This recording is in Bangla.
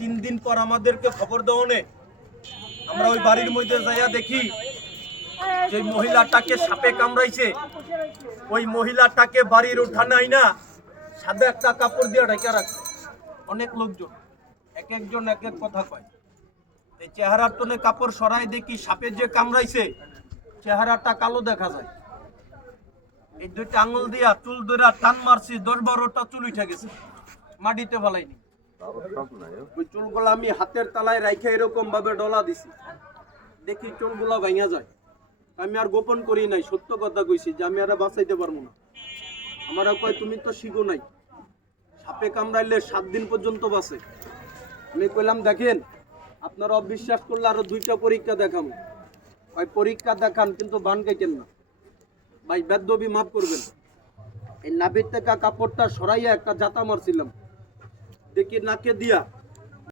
3 দিন পর আমাদেরকে খবর দেওয়া নে আমরা ওই বাড়ির মধ্যে যাইয়া দেখি যে মহিলাটাকে সাপে কামড়াইছে। ওই মহিলাটাকে বাড়ির উঠানে আইনা সাদা একটা কাপড় দিয়ে ঢেকে রাখছে। অনেক লোকজন এক একজন এক এক কথা কয়। এই চেহারার টনে কাপড় সরাই দেখি সাপে যে কামড়াইছে চেহারাটা কালো দেখা যায়। এই 2টা আঙুল দিয়া চুল ধরে টান মারছি, 10-12টা চুল উঠে গেছে, মাটিতে ফেলাইনি। ওই চুলগুলো আমি হাতের তালায় রাইখে এরকম ভাবে ডলা দিছি, দেখি চুলগুলা ভাঙা যায়। আমি আর গোপন করি নাই, সত্য কথা কইছি যে আমি আর বাঁচাইতে পারবো না। আমার কয় তুমি তো শিখো নাই, সাপে কামড়াইলে 7 দিন পর্যন্ত বাঁচে। আমি কইলাম দেখেন আপনারা অবিশ্বাস করলে আরো 2টা পরীক্ষা দেখাবো। ওই পরীক্ষা দেখান কিন্তু বান কাটেন না ভাই, বেদবি মাফ করবেন। এই নাভির থেকে কাপড়টা সরাইয়া একটা জাতা মারছিলাম, দেখি নাকে দিয়া